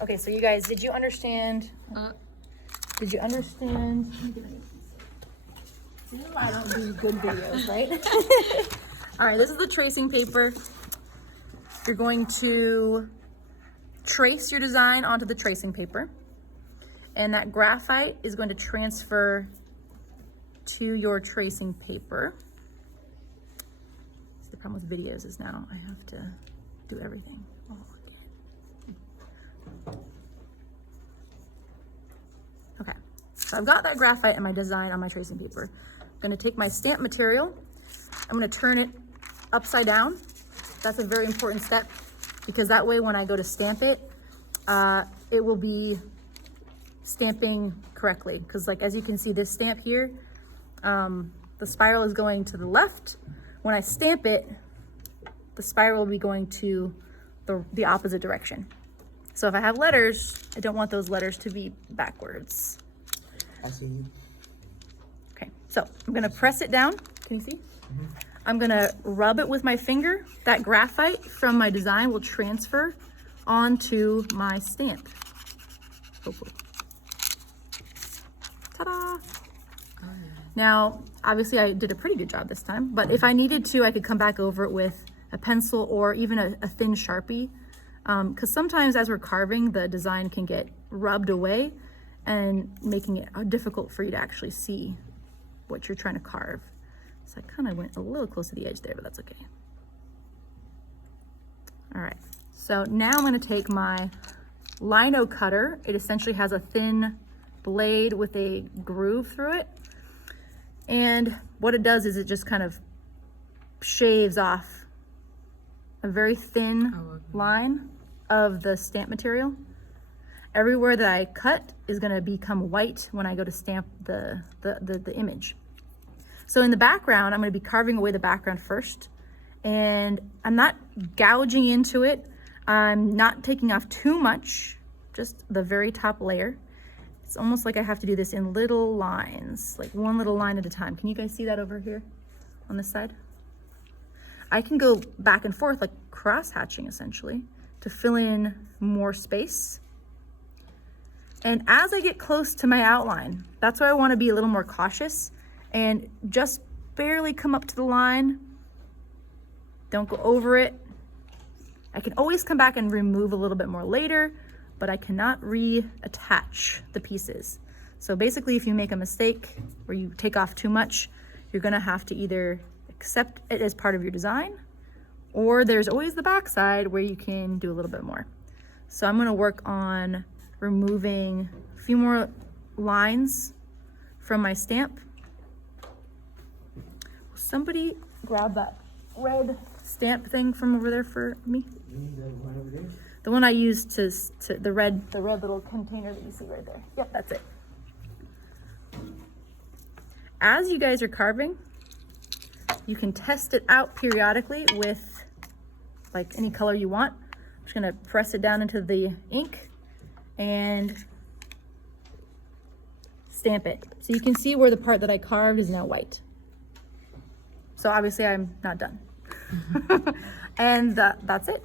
Okay, so you guys, did you understand? Did you understand? See, I don't do good videos, right? All right, this is the tracing paper. You're going to trace your design onto the tracing paper, and that graphite is going to transfer to your tracing paper. So the problem with videos is now I have to do everything. Oh, okay, so I've got that graphite and my design on my tracing paper. I'm gonna take my stamp material, I'm gonna turn it upside down. That's a very important step because that way when I go to stamp it, it will be stamping correctly. Because like, as you can see, this stamp here, the spiral is going to the left. When I stamp it, the spiral will be going to the opposite direction. So if I have letters, I don't want those letters to be backwards. I see you. Okay, so I'm gonna press it down. Can you see? Mm-hmm. I'm gonna rub it with my finger. That graphite from my design will transfer onto my stamp. Hopefully. Ta-da! Oh, yeah. Now, obviously I did a pretty good job this time, but if I needed to, I could come back over it with a pencil or even a thin Sharpie. Because sometimes as we're carving, the design can get rubbed away and making it difficult for you to actually see what you're trying to carve. So I kind of went a little close to the edge there, but that's okay. All right, so now I'm gonna take my lino cutter. It essentially has a thin blade with a groove through it. And what it does is it just kind of shaves off a very thin line of the stamp material. Everywhere that I cut is gonna become white when I go to stamp the image. So in the background, I'm gonna be carving away the background first, and I'm not gouging into it. I'm not taking off too much, just the very top layer. It's almost like I have to do this in little lines, like one little line at a time. Can you guys see that over here on this side? I can go back and forth like cross hatching essentially to fill in more space. And as I get close to my outline, that's where I want to be a little more cautious and just barely come up to the line. Don't go over it. I can always come back and remove a little bit more later, but I cannot reattach the pieces. So basically, if you make a mistake or you take off too much, you're gonna have to either accept it as part of your design, or there's always the back side where you can do a little bit more. So I'm gonna work on removing a few more lines from my stamp. Will somebody grab that red stamp thing from over there for me? The one I used to the red little container that you see right there. Yep, that's it. As you guys are carving, you can test it out periodically with like any color you want. I'm just gonna press it down into the ink and stamp it. So you can see where the part that I carved is now white. So obviously I'm not done. And that's it.